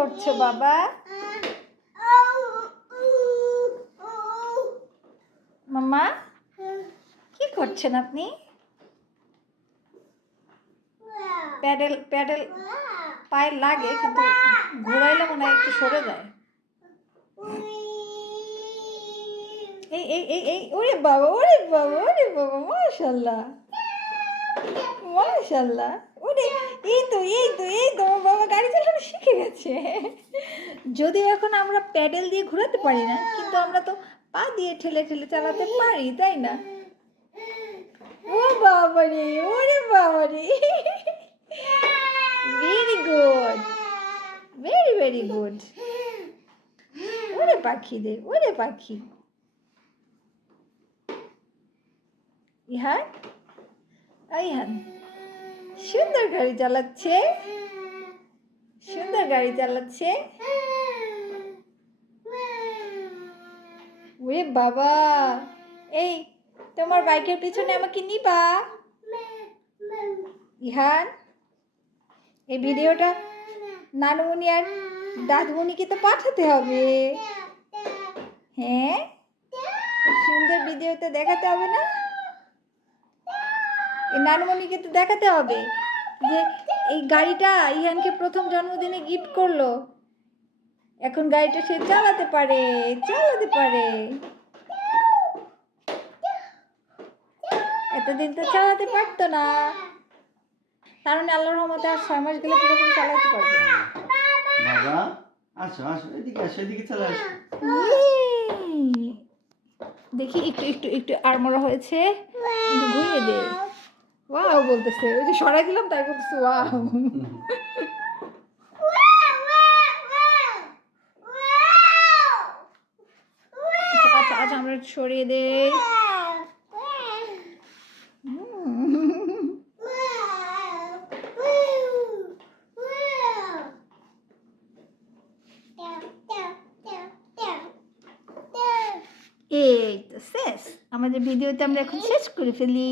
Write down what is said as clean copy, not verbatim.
করছো বাবা? মাম্মা কি করছেন আপনি? প্যাডেল প্যাডেল পায়ে লাগে, কিন্তু ঘোরাইলে মনে হয় একটু সরে যায়। এই এই এই এই ওরে বাবা, ওরে বাবা, ওরে বাবা, মাশাআল্লাহ মাশাআল্লাহ। ওরে এই তো আমার বাবা গাড়ি চালানো শিখে গেছে। যদিও এখন আমরা প্যাডেল দিয়ে ঘোরাতে পারি না, কিন্তু আমরা তো পা দিয়ে ঠেলে ঠেলে চালাতে পারি, তাই না? ও বাবারে, ওরে বাবারে, very good, very very good. ওরে পাখি রে, ওরে পাখি। ইহান, ইহান সুন্দর গাড়ি চালাচ্ছে, সুন্দর গাড়ি চালাচ্ছে। ওরে বাবা, এই তোমার বাইকের পিছনে আমাকে নিবা? ইহান, এই ভিডিওটা নানুমণি আর দাদুমণিকে তো পাঠাতে হবে। হ্যাঁ, সুন্দর ভিডিওতে দেখাতে হবে না? এই নানুমণিকে তো দেখাতে হবে যে এই গাড়িটা ইহানকে প্রথম জন্মদিনে গিফট করলো, এখন গাড়িটা সে চালাতে পারে, চালাতে পারে। এতদিন তো চালাতে পারতো না, কারণ আল্লাহর রহমতে আর 6 মাস গেলে পুরোপুরি চালাতে পারবে। বাবা আসো আসো, এদিকে আসো, এদিকে চলে আসো। দেখি একটু একটু একটু আড়মোড়া হয়েছে, একটু ঘুরিয়ে দে। ওয়াও বলতেছে, ওই যে সরাই দিলাম তাই বলতেছে ওয়াও। আচ্ছা আচ্ছা, আমরা একটু সরিয়ে দেই। এই তো শেষ, আমাদের ভিডিওতে আমরা এখন শেষ করে ফেলি।